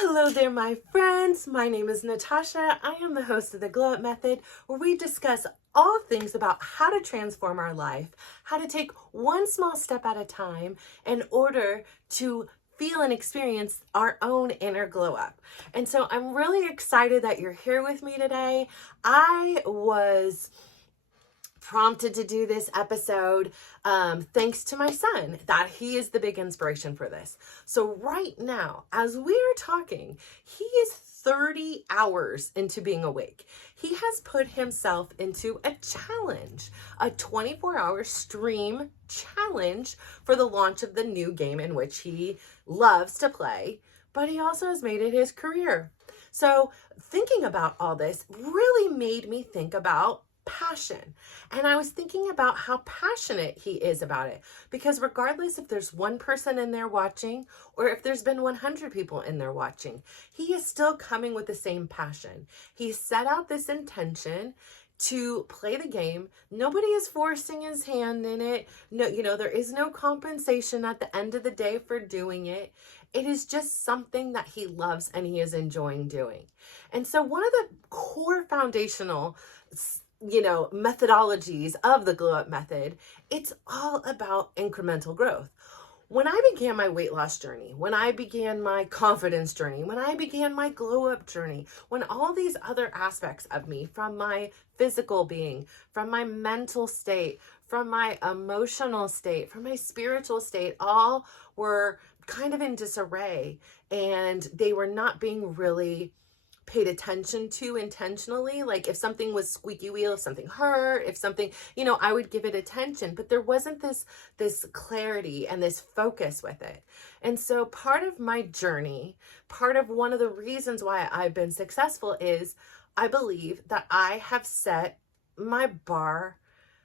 Hello there, my friends. My name is Natasha. I am the host of the Glow Up Method, where we discuss all things about how to transform our life, how to take one small step at a time in order to feel and experience our own inner glow up. And so I'm really excited that you're here with me today. I was prompted to do this episode thanks to my son, that he is the big inspiration for this. So right now, as we are talking, he is 30 hours into being awake. He has put himself into a challenge, a 24-hour stream challenge for the launch of the new game in which he loves to play, but he also has made it his career. So thinking about all this really made me think about passion. And I was thinking about how passionate he is about it, because regardless if there's one person in there watching or if there's been 100 people in there watching, he is still coming with the same passion. He set out this intention to play the game. Nobody is forcing his hand in it. No, there is no compensation at the end of the day for doing it. It is just something that he loves and he is enjoying doing. And so one of the core foundational methodologies of the Glow Up Method, it's all about incremental growth. When I began my weight loss journey, when I began my confidence journey, when I began my glow up journey, when all these other aspects of me, from my physical being, from my mental state, from my emotional state, from my spiritual state, all were kind of in disarray, and they were not being really paid attention to intentionally. Like if something was squeaky wheel, if something hurt, if something, I would give it attention, but there wasn't this clarity and this focus with it. And so part of my journey, part of one of the reasons why I've been successful is I believe that I have set my bar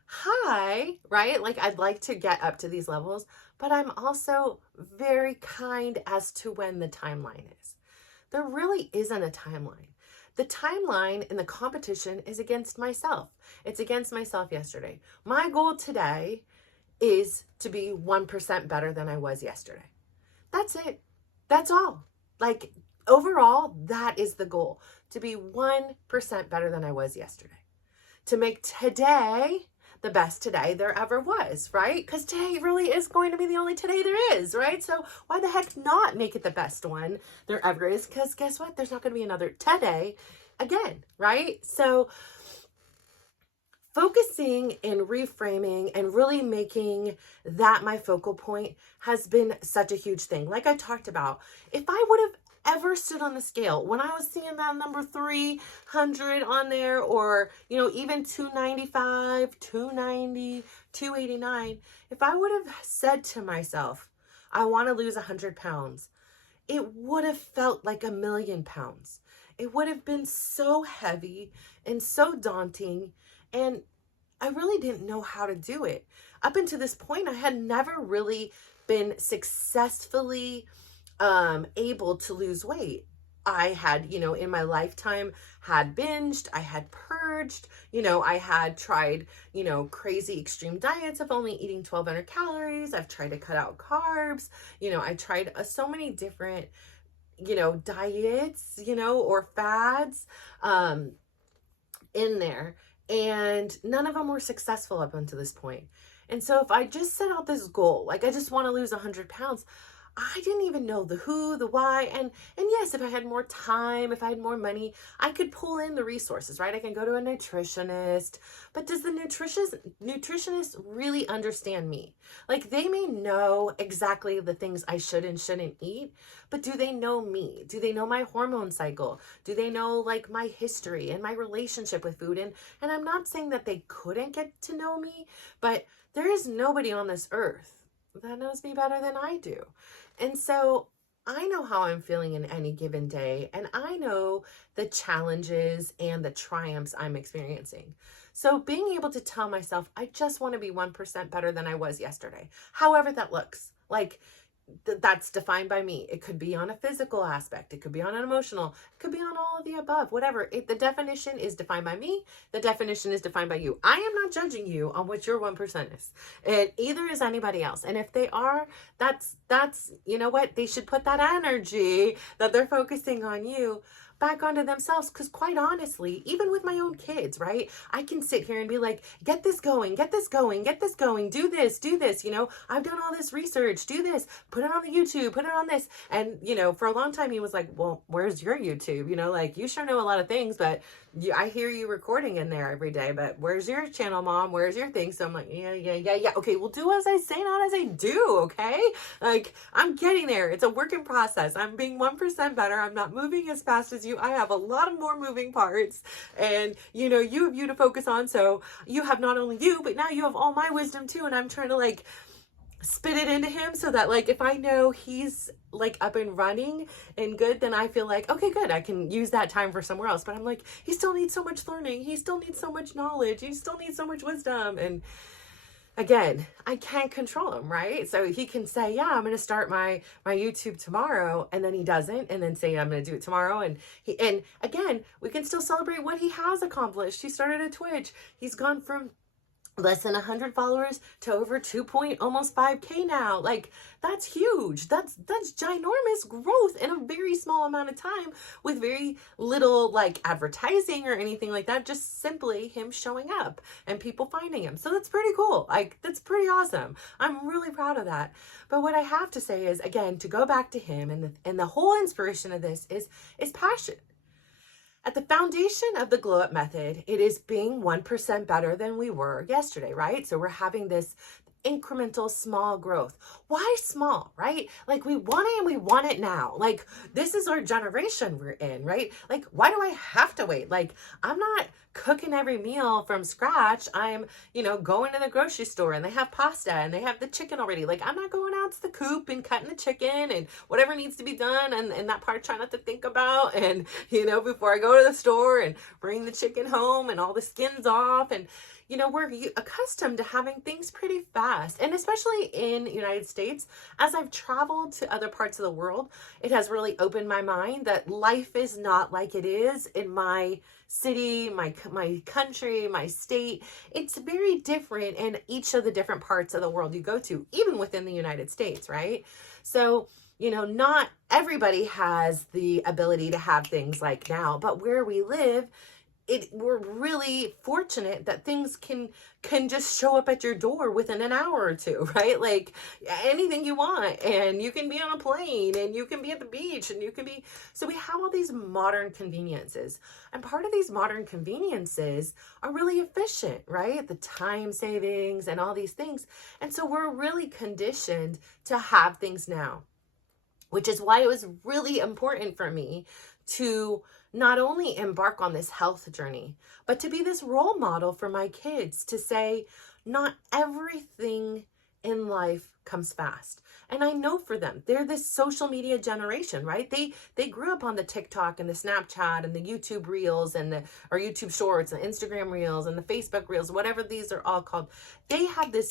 high, right? Like I'd like to get up to these levels, but I'm also very kind as to when the timeline is. There really isn't a timeline. The timeline in the competition is against myself. It's against myself yesterday. My goal today is to be 1% better than I was yesterday. That's it. That's all. Like overall, that is the goal. To be 1% better than I was yesterday. To make today the best today there ever was, right? Because today really is going to be the only today there is, right? So why the heck not make it the best one there ever is? Because guess what? There's not going to be another today again, right? So focusing and reframing and really making that my focal point has been such a huge thing. Like I talked about, if I would have ever stood on the scale when I was seeing that number 300 on there, or even 295, 290, 289, if I would have said to myself, I want to lose 100 pounds, it would have felt like 1,000,000 pounds. It would have been so heavy and so daunting, and I really didn't know how to do it. Up until this point, I had never really been successfully able to lose weight. I had, in my lifetime had binged, I had purged, I had tried, crazy extreme diets of only eating 1,200 calories. I've tried to cut out carbs. I tried so many different, diets, or fads, in there, and none of them were successful up until this point. And so if I just set out this goal, like I just want to lose 100 pounds, I didn't even know the who, the why, and yes, if I had more time, if I had more money, I could pull in the resources, right? I can go to a nutritionist, but does the nutritionist really understand me? Like they may know exactly the things I should and shouldn't eat, but do they know me? Do they know my hormone cycle? Do they know like my history and my relationship with food? And I'm not saying that they couldn't get to know me, but there is nobody on this earth that knows me better than I do. And so I know how I'm feeling in any given day, and I know the challenges and the triumphs I'm experiencing. So being able to tell myself, I just want to be 1% better than I was yesterday, however that looks. Like that's defined by me. It could be on a physical aspect. It could be on an emotional. It could be on all of the above, whatever. The definition is defined by me. The definition is defined by you. I am not judging you on what your 1% is. And either is anybody else. And if they are, that's, you know what? They should put that energy that they're focusing on you back onto themselves. Because quite honestly, even with my own kids, right, I can sit here and be like, get this going, get this going, get this going, do this, I've done all this research, do this, put it on the YouTube, put it on this. And for a long time he was like, well, where's your YouTube? Like, you sure know a lot of things, but I hear you recording in there every day, but where's your channel, Mom? Where's your thing? So I'm like, yeah. Okay, well, do as I say, not as I do, okay? Like, I'm getting there. It's a work in process. I'm being 1% better. I'm not moving as fast as you. I have a lot of more moving parts, and you have you to focus on. So you have not only you, but now you have all my wisdom too, and I'm trying to like spit it into him so that like if I know he's like up and running and good, then I feel like, okay, good, I can use that time for somewhere else. But I'm like, he still needs so much learning, he still needs so much knowledge, he still needs so much wisdom. And again, I can't control him, right? So he can say, yeah, I'm going to start my YouTube tomorrow, and then he doesn't, and then say I'm going to do it tomorrow. And again, we can still celebrate what he has accomplished. He started a Twitch. He's gone from less than 100 followers to over 2.5K now. Like, that's huge. That's ginormous growth in a very small amount of time with very little like advertising or anything like that. Just simply him showing up and people finding him. So that's pretty cool. Like, that's pretty awesome. I'm really proud of that. But what I have to say is, again, to go back to him, and the whole inspiration of this is passion. At the foundation of the glow up method, it is being 1% better than we were yesterday, right? So we're having this incremental small growth. Why small, right? Like, we want it and we want it now. Like, this is our generation we're in, right? Like, why do I have to wait? Like, I'm not cooking every meal from scratch. I'm, going to the grocery store and they have pasta and they have the chicken already. Like, I'm not going out to the coop and cutting the chicken and whatever needs to be done. And that part I try not to think about. And, before I go to the store and bring the chicken home and all the skins off. And, we're accustomed to having things pretty fast. And especially in the United States, as I've traveled to other parts of the world, it has really opened my mind that life is not like it is in my city, my country, my state. It's very different in each of the different parts of the world you go to, even within the United States, right? So, not everybody has the ability to have things like now, but where we live, we're really fortunate that things can just show up at your door within an hour or two, right? Like, anything you want, and you can be on a plane, and you can be at the beach, and so we have all these modern conveniences, and part of these modern conveniences are really efficient, right? The time savings and all these things. And so we're really conditioned to have things now, which is why it was really important for me to not only embark on this health journey, but to be this role model for my kids, to say, not everything in life comes fast. And I know for them, they're this social media generation, right? They grew up on the TikTok and the Snapchat and the YouTube Reels or YouTube Shorts and Instagram Reels and the Facebook Reels, whatever these are all called. They have this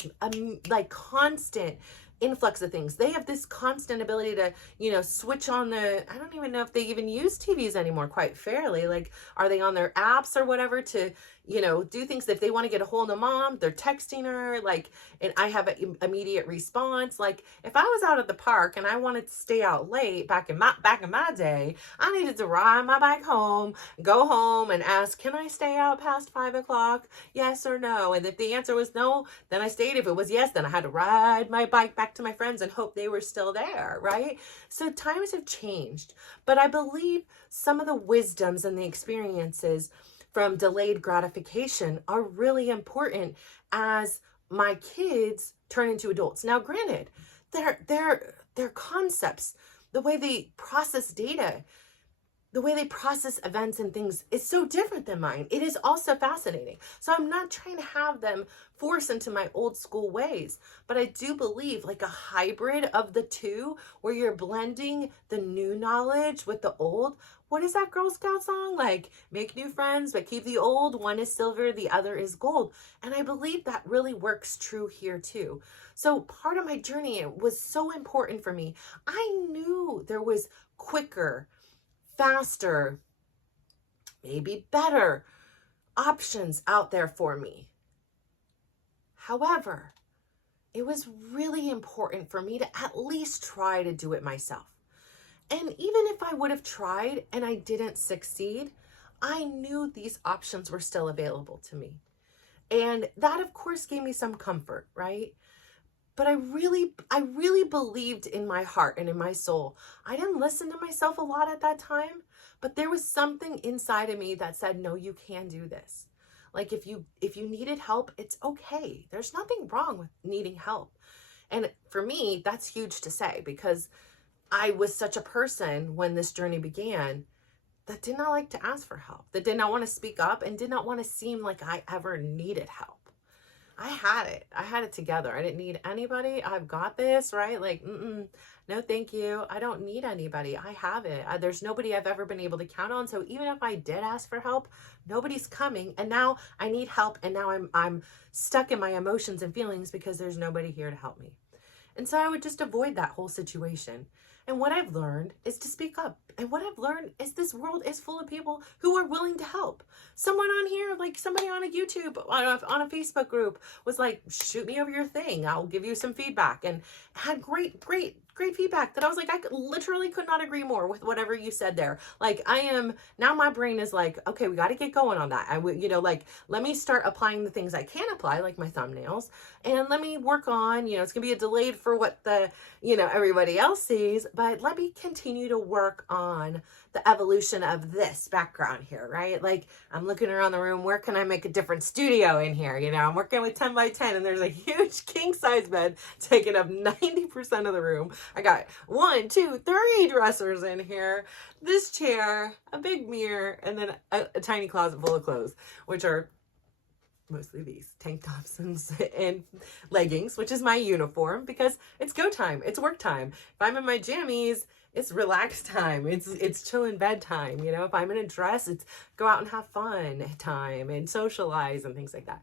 like constant influx of things. They have this constant ability to, switch on I don't even know if they even use TVs anymore, quite fairly. Like, are they on their apps or whatever to, do things? If they want to get a hold of Mom, they're texting her, like, and I have an immediate response. Like, if I was out at the park and I wanted to stay out late back in my day, I needed to ride my bike home, go home and ask, can I stay out past 5:00? Yes or no? And if the answer was no, then I stayed. If it was yes, then I had to ride my bike back to my friends and hope they were still there, right? So times have changed, but I believe some of the wisdoms and the experiences from delayed gratification are really important as my kids turn into adults. Now, granted, their concepts, the way they process data, the way they process events and things is so different than mine. It is also fascinating. So I'm not trying to have them force into my old school ways, but I do believe like a hybrid of the two where you're blending the new knowledge with the old. What is that Girl Scout song? Like, make new friends, but keep the old. One is silver, the other is gold. And I believe that really works true here too. So part of my journey was so important for me. I knew there was quicker, faster, maybe better options out there for me. However, it was really important for me to at least try to do it myself. And even if I would have tried and I didn't succeed, I knew these options were still available to me. And that, of course, gave me some comfort, right? But I really believed in my heart and in my soul. I didn't listen to myself a lot at that time, but there was something inside of me that said, no, you can do this. Like if you needed help, it's okay. There's nothing wrong with needing help. And for me, that's huge to say because I was such a person when this journey began that did not like to ask for help, that did not want to speak up and did not want to seem like I ever needed help. I had it together. I didn't need anybody. I've got this, right? Like, no, thank you. I don't need anybody. I have it. There's nobody I've ever been able to count on. So even if I did ask for help, nobody's coming. And now I need help. And now I'm stuck in my emotions and feelings because there's nobody here to help me. And so I would just avoid that whole situation. And what I've learned is to speak up. And what I've learned is this world is full of people who are willing to help. Someone on here, like somebody on a YouTube, on a Facebook group was like, shoot me over your thing. I'll give you some feedback. And had great feedback that I was like, literally could not agree more with whatever you said there. Like now my brain is like, okay, we got to get going on that. Like, let me start applying the things I can apply, like my thumbnails, and let me work on, it's gonna be a delayed for what everybody else sees, but let me continue to work on the evolution of this background here, right? Like I'm looking around the room, where can I make a different studio in here? I'm working with 10 by 10 and there's a huge king size bed taking up 90% of the room. I got 1, 2, 3 dressers in here, this chair, a big mirror, and then a tiny closet full of clothes, which are mostly these tank tops and leggings, which is my uniform because it's go time. It's work time. If I'm in my jammies, it's relaxed time. It's chill in bed time. If I'm in a dress, it's go out and have fun time and socialize and things like that.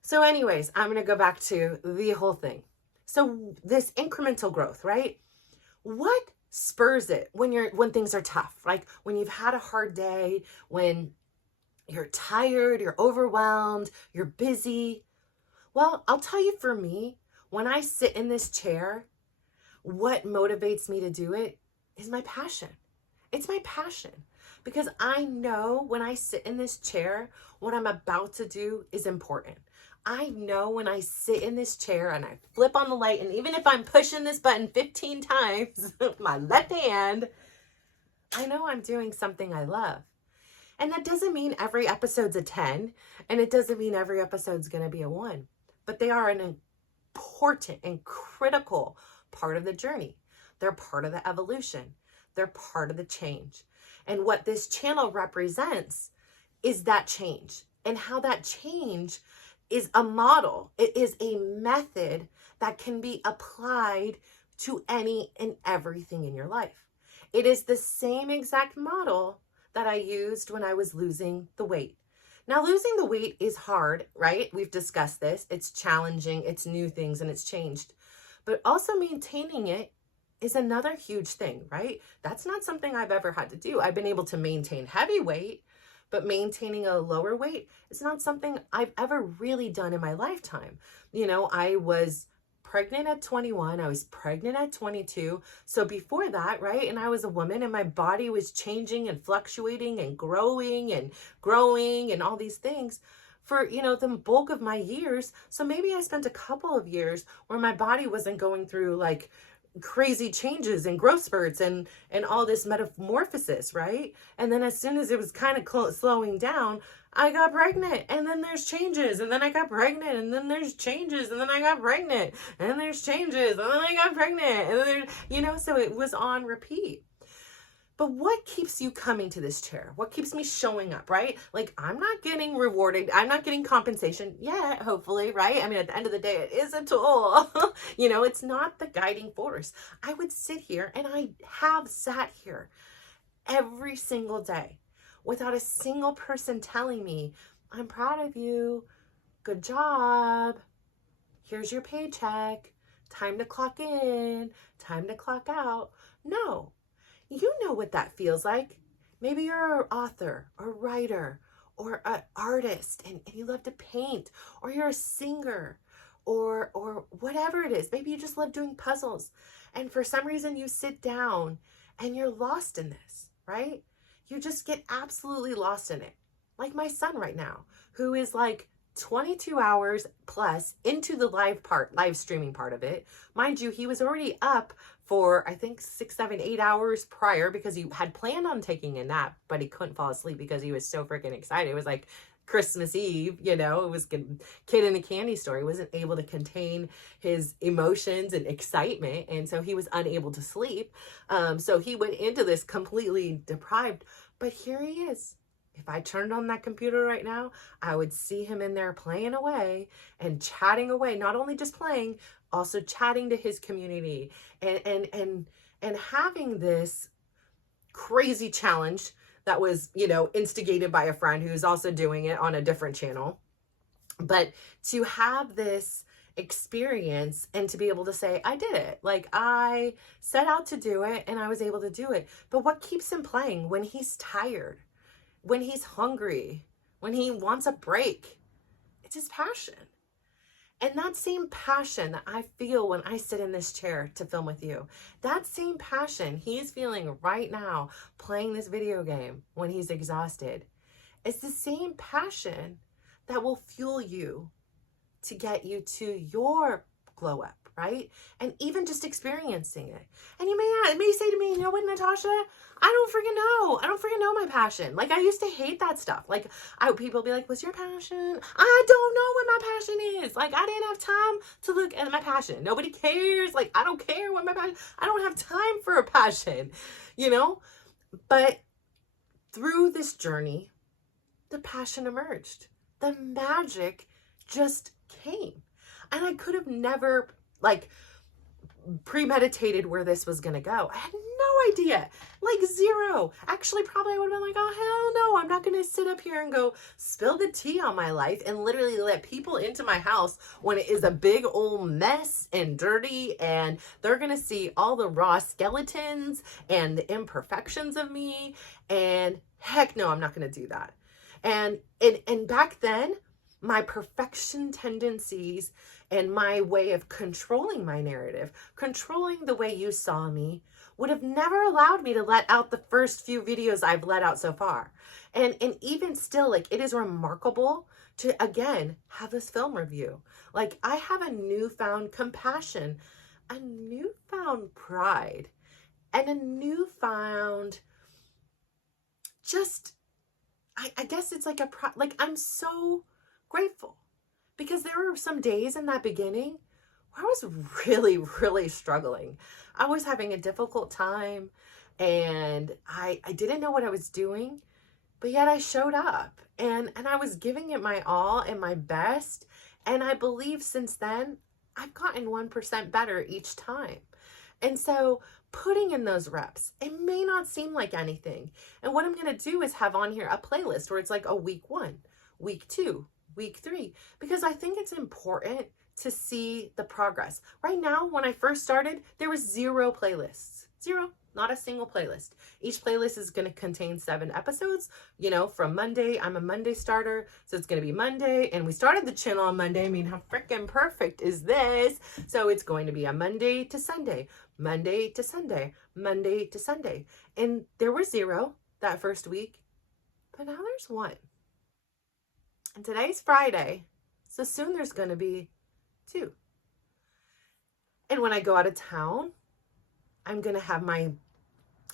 So anyways, I'm going to go back to the whole thing. So this incremental growth, right? What spurs it when things are tough? Like when you've had a hard day, when you're tired, you're overwhelmed, you're busy. Well, I'll tell you, for me, when I sit in this chair, what motivates me to do it is my passion. It's my passion because I know when I sit in this chair, what I'm about to do is important. I know when I sit in this chair and I flip on the light, and even if I'm pushing this button 15 times with my left hand, I know I'm doing something I love. And that doesn't mean every episode's a 10, and it doesn't mean every episode's going to be a 1, but they are an important and critical part of the journey. They're part of the evolution. They're part of the change. And what this channel represents is that change, and how that change is a model. It is a method that can be applied to any and everything in your life. It is the same exact model that I used when I was losing the weight. Now, losing the weight is hard, right? We've discussed this. It's challenging, it's new things, and it's changed. But also maintaining it is another huge thing, right? That's not something I've ever had to do. I've been able to maintain heavy weight, but maintaining a lower weight is not something I've ever really done in my lifetime. I was pregnant at 21. I was pregnant at 22. So before that, right? And I was a woman and my body was changing and fluctuating and growing and all these things for, the bulk of my years. So maybe I spent a couple of years where my body wasn't going through like crazy changes and growth spurts and all this metamorphosis, right? And then as soon as it was kind of slowing down, I got pregnant, and then there's changes, and then I got pregnant, and then there's changes, and then I got pregnant, and then there's changes, and then I got pregnant, and then so it was on repeat. But what keeps you coming to this chair? What keeps me showing up, right? Like, I'm not getting rewarded. I'm not getting compensation yet, hopefully, right? I mean, at the end of the day, it is a tool. It's not the guiding force. I would sit here, and I have sat here every single day without a single person telling me, I'm proud of you. Good job. Here's your paycheck. Time to clock in. Time to clock out. No. You know what that feels like. Maybe you're an author or writer or an artist and you love to paint, or you're a singer or whatever it is. Maybe you just love doing puzzles. And for some reason you sit down and you're lost in this, right? You just get absolutely lost in it. Like my son right now, who is like 22 hours plus into the live streaming part of it. Mind you, he was already up for, I think, 6, 7, 8 hours prior because he had planned on taking a nap, but he couldn't fall asleep because he was so freaking excited. It was like Christmas Eve, it was kid in a candy store. He wasn't able to contain his emotions and excitement, and so he was unable to sleep. So he went into this completely deprived, but here he is. If I turned on that computer right now, I would see him in there playing away and chatting away, not only just playing, also chatting to his community and having this crazy challenge that was, instigated by a friend who's also doing it on a different channel. But to have this experience and to be able to say, I did it. Like, I set out to do it and I was able to do it. But what keeps him playing when he's tired? When he's hungry, when he wants a break, it's his passion. And that same passion that I feel when I sit in this chair to film with you, that same passion he's feeling right now playing this video game when he's exhausted, is the same passion that will fuel you to get you to your glow up, right? And even just experiencing it. And you may say to me, you know what, Natasha? I don't freaking know my passion. Like, I used to hate that stuff. Like, people be like, what's your passion? I don't know what my passion is. Like, I didn't have time to look at my passion. Nobody cares. Like, I don't care what my passion. I don't have time for a passion, But through this journey, the passion emerged. The magic just came. And I could have never, premeditated where this was going to go. I had no idea, zero. Actually, probably I would have been like, oh, hell no, I'm not going to sit up here and go spill the tea on my life and literally let people into my house when it is a big old mess and dirty, and they're going to see all the raw skeletons and the imperfections of me. And heck no, I'm not going to do that. And back then, my perfection tendencies and my way of controlling my narrative, controlling the way you saw me, would have never allowed me to let out the first few videos I've let out so far. And even still, it is remarkable to, again, have this film review. I have a newfound compassion, a newfound pride, and a newfound just, I guess it's I'm so grateful, because there were some days in that beginning where I was really, really struggling. I was having a difficult time, and I didn't know what I was doing, but yet I showed up and I was giving it my all and my best. And I believe since then I've gotten 1% better each time. And so putting in those reps, it may not seem like anything. And what I'm going to do is have on here a playlist where it's like a week 1, week 2, week 3, because I think it's important to see the progress. Right now, when I first started, there was 0 playlists. 0, not a single playlist. Each playlist is going to contain 7 episodes, from Monday. I'm a Monday starter, so it's going to be Monday. And we started the channel on Monday. I mean, how freaking perfect is this? So it's going to be a Monday to Sunday, Monday to Sunday, Monday to Sunday. And there was 0 that first week, but now there's 1. And today's Friday, so soon there's going to be 2. And when I go out of town, I'm going to have my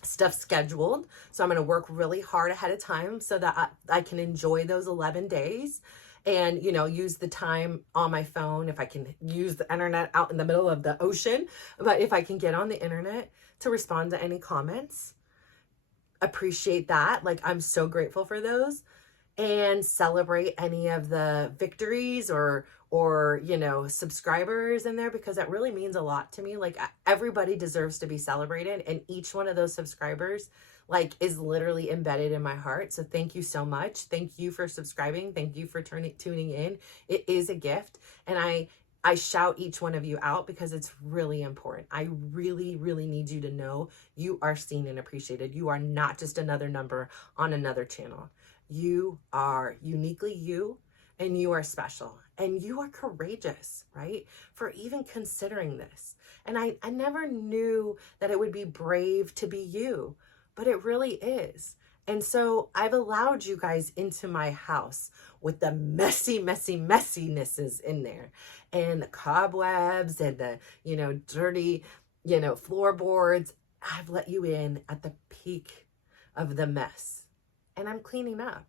stuff scheduled. So I'm going to work really hard ahead of time so that I can enjoy those 11 days and, use the time on my phone. If I can use the internet out in the middle of the ocean, but if I can get on the internet to respond to any comments, appreciate that. Like, I'm so grateful for those, and celebrate any of the victories or subscribers in there, because that really means a lot to me. Like, everybody deserves to be celebrated, and each one of those subscribers like is literally embedded in my heart. So thank you so much. Thank you for subscribing. Thank you for tuning in. It is a gift, and I shout each one of you out because it's really important. I really, really need you to know you are seen and appreciated. You are not just another number on another channel. You are uniquely you, and you are special, and you are courageous, right? For even considering this. And I never knew that it would be brave to be you, but it really is. And so I've allowed you guys into my house with the messinesses in there, and the cobwebs and the, dirty, floorboards. I've let you in at the peak of the mess, and I'm cleaning up,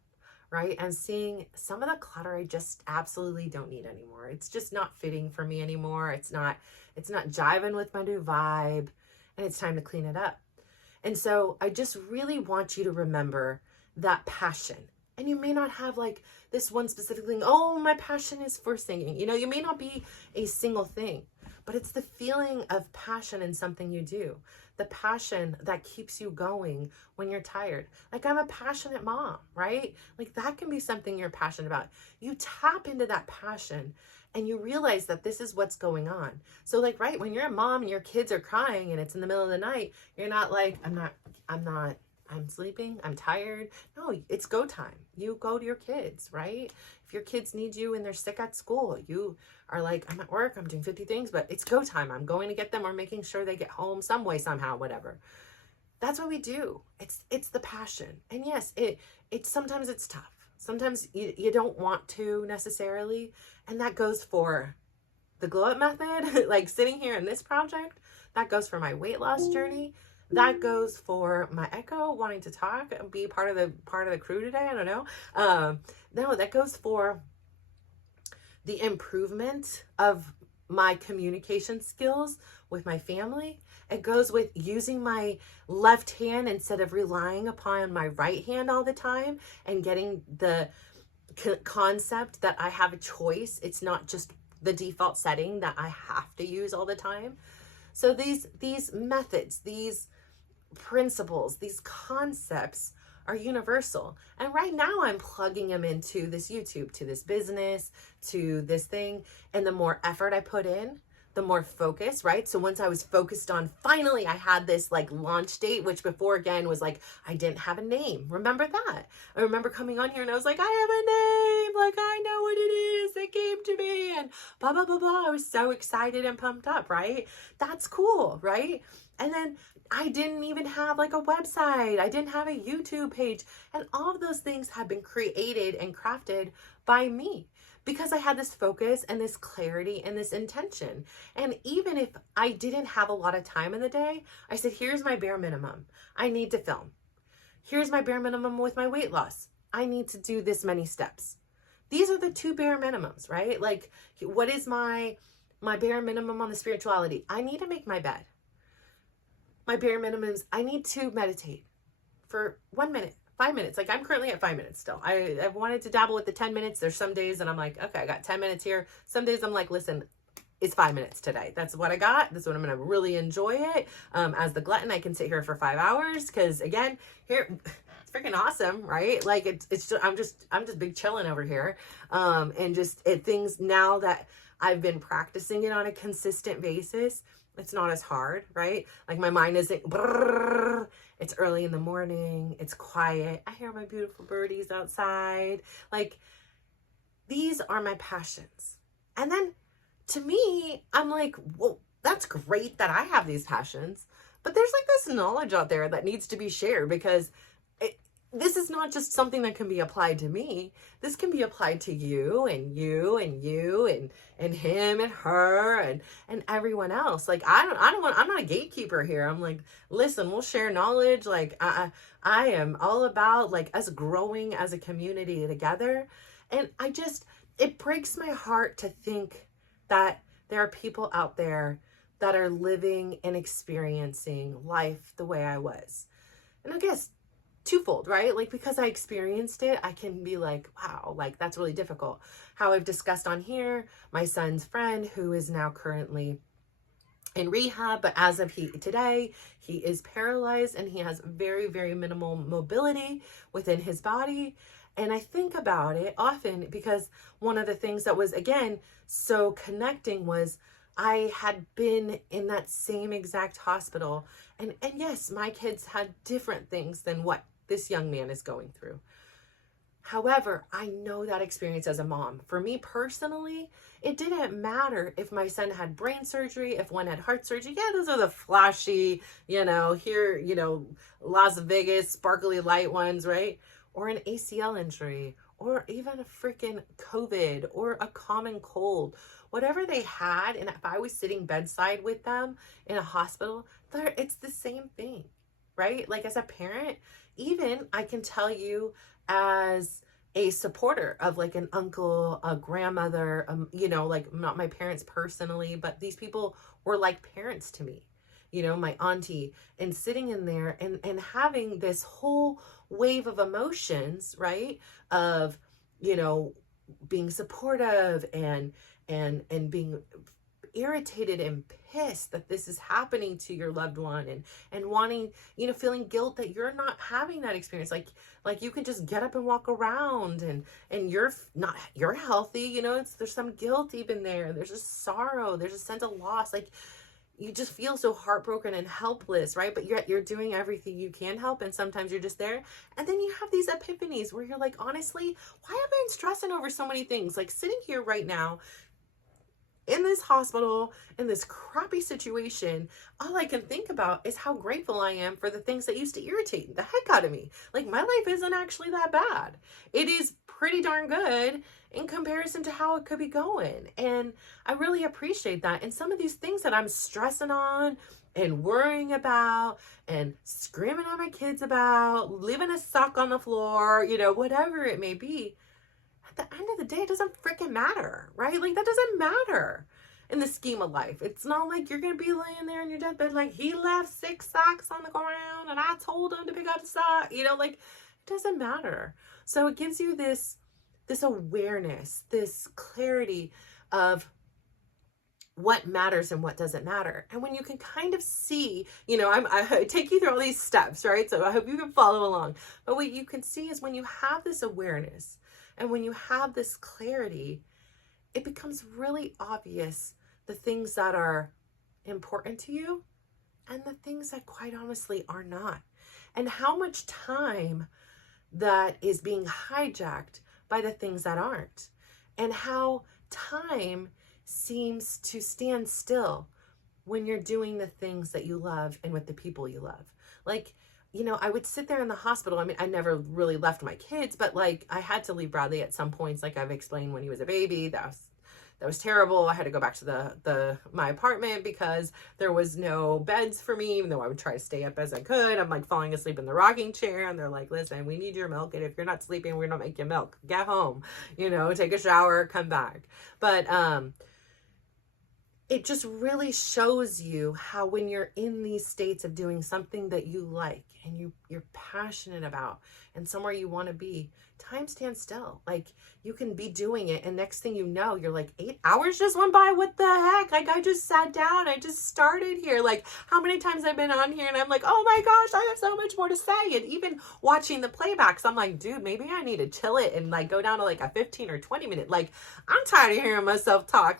right? I'm seeing some of the clutter I just absolutely don't need anymore. It's just not fitting for me anymore. It's not jiving with my new vibe, and it's time to clean it up. And so I just really want you to remember that passion. And you may not have like this one specific thing. Oh, my passion is for singing. You may not be a single thing, but it's the feeling of passion in something you do. The passion that keeps you going when you're tired. Like, I'm a passionate mom, right? Like, that can be something you're passionate about. You tap into that passion and you realize that this is what's going on. So like, right, when you're a mom and your kids are crying and it's in the middle of the night, you're not like, I'm sleeping, I'm tired. No, it's go time. You go to your kids, right? If your kids need you and they're sick at school, you are like, I'm at work, I'm doing 50 things, but it's go time. I'm going to get them, or making sure they get home some way, somehow, whatever. That's what we do. It's the passion. And yes, sometimes it's tough. Sometimes you don't want to necessarily. And that goes for the glow up method, like sitting here in this project. That goes for my weight loss journey. That goes for my Echo wanting to talk and be part of the crew today. I don't know. No, that goes for the improvement of my communication skills with my family. It goes with using my left hand instead of relying upon my right hand all the time, and getting the concept that I have a choice. It's not just the default setting that I have to use all the time. So these methods, these principles, these concepts are universal. And right now I'm plugging them into this YouTube, to this business, to this thing. And the more effort I put in, the more focus, right? So once I was focused on, finally I had this like launch date, which before again was like, I didn't have a name. Remember that? I remember coming on here and I was like, I have a name. Like, I know what it is. It came to me and blah, blah, blah, blah. I was so excited and pumped up, right? That's cool, right? And then I didn't even have like a website. I didn't have a YouTube page. And all of those things have been created and crafted by me, because I had this focus and this clarity and this intention. And even if I didn't have a lot of time in the day, I said, here's my bare minimum. I need to film. Here's my bare minimum with my weight loss. I need to do this many steps. These are the two bare minimums, right? Like, what is my bare minimum on the spirituality? I need to make my bed. My bare minimum is I need to meditate for 1 minute. 5 minutes. Like, I'm currently at 5 minutes still. I've wanted to dabble with the 10 minutes. There's some days that I'm like, okay, I got 10 minutes here. Some days I'm like, listen, it's 5 minutes today. That's what I got. This is what I'm going to really enjoy it. As the glutton, I can sit here for 5 hours. Cause again, here, it's freaking awesome, right? Like it's just, I'm just big chilling over here. And just things now that I've been practicing it on a consistent basis, it's not as hard, right? Like, my mind isn't, brrr. It's early in the morning. It's quiet. I hear my beautiful birdies outside. Like, these are my passions. And then to me, I'm like, well, that's great that I have these passions, but there's like this knowledge out there that needs to be shared, because this is not just something that can be applied to me. This can be applied to you and you and you and him and her and everyone else. Like, I'm not a gatekeeper here. I'm like, listen, we'll share knowledge. Like, I am all about like us growing as a community together. And it breaks my heart to think that there are people out there that are living and experiencing life the way I was. And I guess twofold, right? Like, because I experienced it, I can be like, wow, like that's really difficult. How I've discussed on here, my son's friend who is now currently in rehab, but as of today, he is paralyzed and he has very, very minimal mobility within his body. And I think about it often because one of the things that was, again, so connecting was I had been in that same exact hospital. And yes, my kids had different things than what this young man is going through. However, I know that experience as a mom. For me personally, it didn't matter if my son had brain surgery, if one had heart surgery. Yeah, those are the flashy, here, Las Vegas, sparkly light ones, right? Or an ACL injury, or even a freaking COVID, or a common cold. Whatever they had, and if I was sitting bedside with them in a hospital, it's the same thing, right? Like as a parent, even I can tell you as a supporter of like an uncle, a grandmother, like not my parents personally, but these people were like parents to me, my auntie, and sitting in there and having this whole wave of emotions, right? Of, being supportive and being irritated and pissed that this is happening to your loved one, and wanting, feeling guilt that you're not having that experience. Like you can just get up and walk around and you're healthy, there's some guilt even there. There's a sorrow, there's a sense of loss. Like you just feel so heartbroken and helpless, right? But you're doing everything you can help, and sometimes you're just there. And then you have these epiphanies where you're like, honestly, why am I stressing over so many things? Like sitting here right now in this hospital, in this crappy situation, all I can think about is how grateful I am for the things that used to irritate the heck out of me. Like my life isn't actually that bad. It is pretty darn good in comparison to how it could be going. And I really appreciate that. And some of these things that I'm stressing on and worrying about and screaming at my kids about, leaving a sock on the floor, whatever it may be, at the end of the day, it doesn't freaking matter, right? Like that doesn't matter in the scheme of life. It's not like you're going to be laying there in your deathbed like he left 6 socks on the ground and I told him to pick up the sock, like it doesn't matter. So it gives you this awareness, this clarity of what matters and what doesn't matter. And when you can kind of see, I take you through all these steps, right? So I hope you can follow along. But what you can see is when you have this awareness, and when you have this clarity, it becomes really obvious the things that are important to you and the things that quite honestly are not. And how much time that is being hijacked by the things that aren't. And how time seems to stand still when you're doing the things that you love and with the people you love. Like, I would sit there in the hospital. I mean, I never really left my kids, but like I had to leave Bradley at some points. Like I've explained, when he was a baby, that was terrible. I had to go back to my apartment because there was no beds for me, even though I would try to stay up as I could. I'm like falling asleep in the rocking chair, and they're like, listen, we need your milk. And if you're not sleeping, we're not making milk. Get home, take a shower, come back. But, it just really shows you how when you're in these states of doing something that you like and you're passionate about and somewhere you want to be, time stands still. Like you can be doing it and next thing you know, you're like 8 hours just went by. What the heck? Like I just sat down. I just started here. Like how many times I've been on here and I'm like, oh my gosh, I have so much more to say. And even watching the playbacks, I'm like, dude, maybe I need to chill it and like go down to like a 15 or 20 minute. Like I'm tired of hearing myself talk.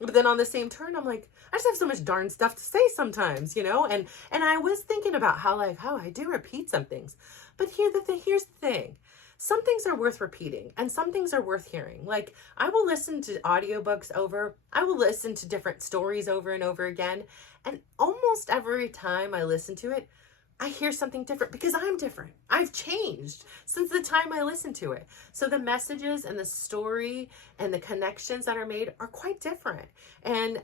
But then on the same turn, I'm like, I just have so much darn stuff to say sometimes, and I was thinking about how I do repeat some things, but here's the thing. Some things are worth repeating and some things are worth hearing. Like I will listen to audiobooks I will listen to different stories over and over again. And almost every time I listen to it, I hear something different because I'm different. I've changed since the time I listened to it. So the messages and the story and the connections that are made are quite different. And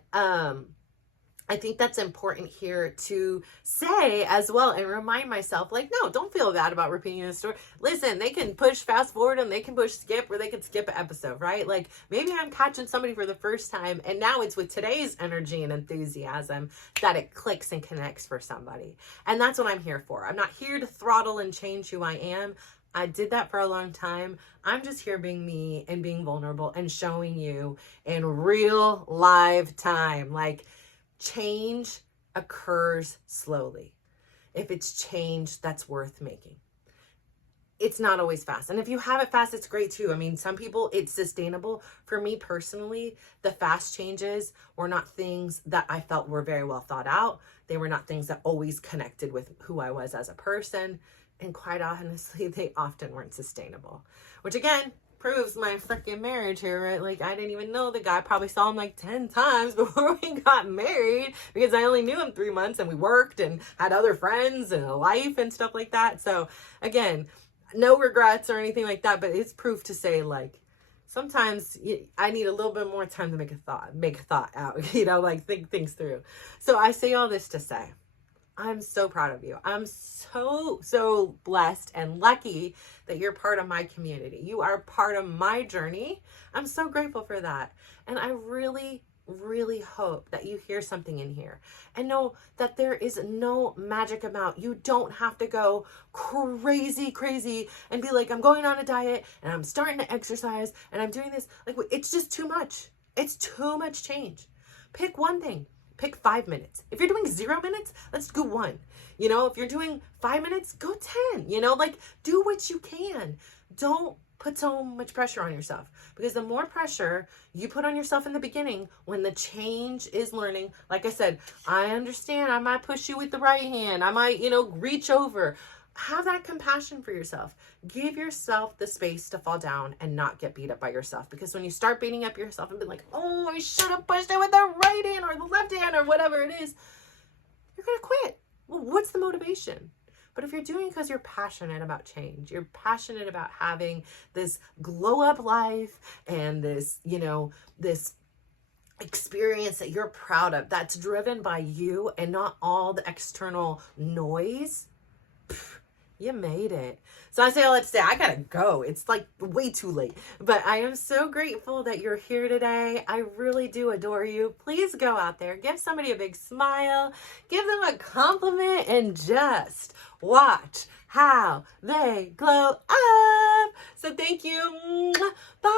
I think that's important here to say as well and remind myself, like, no, don't feel bad about repeating the story. Listen, they can push fast forward and they can push skip, or they can skip an episode, right? Like, maybe I'm catching somebody for the first time and now it's with today's energy and enthusiasm that it clicks and connects for somebody. And that's what I'm here for. I'm not here to throttle and change who I am. I did that for a long time. I'm just here being me and being vulnerable and showing you in real live time. Like, change occurs slowly. If it's change that's worth making, it's not always fast. And if you have it fast, it's great too. I mean, some people, it's sustainable. For me personally, the fast changes were not things that I felt were very well thought out. They were not things that always connected with who I was as a person. And quite honestly, they often weren't sustainable, which again, proves my freaking marriage here, right? Like, I didn't even know the guy. Probably saw him like 10 times before we got married, because I only knew him 3 months and we worked and had other friends and a life and stuff like that. So again, no regrets or anything like that, but it's proof to say, like, sometimes I need a little bit more time to make a thought out, like think things through. So I say all this to say, I'm so proud of you. I'm so blessed and lucky that you're part of my community. You are part of my journey. I'm so grateful for that. And I really, really hope that you hear something in here and know that there is no magic amount. You don't have to go crazy and be like, I'm going on a diet and I'm starting to exercise and I'm doing this. Like, it's just too much. It's too much change. Pick one thing. Pick 5 minutes. If you're doing 0 minutes, let's go 1. If you're doing 5 minutes, go 10. Like, do what you can. Don't put so much pressure on yourself, because the more pressure you put on yourself in the beginning, when the change is learning, like I said, I understand I might push you with the right hand. I might, reach over. Have that compassion for yourself. Give yourself the space to fall down and not get beat up by yourself. Because when you start beating up yourself and be like, oh, I should have pushed it with the right hand or the left hand or whatever it is, you're going to quit. Well, what's the motivation? But if you're doing it because you're passionate about change, you're passionate about having this glow up life and this, this experience that you're proud of, that's driven by you and not all the external noise, you made it. So I say all that to say, I gotta go. It's like way too late. But I am so grateful that you're here today. I really do adore you. Please go out there, give somebody a big smile, give them a compliment, and just watch how they glow up. So thank you. Bye.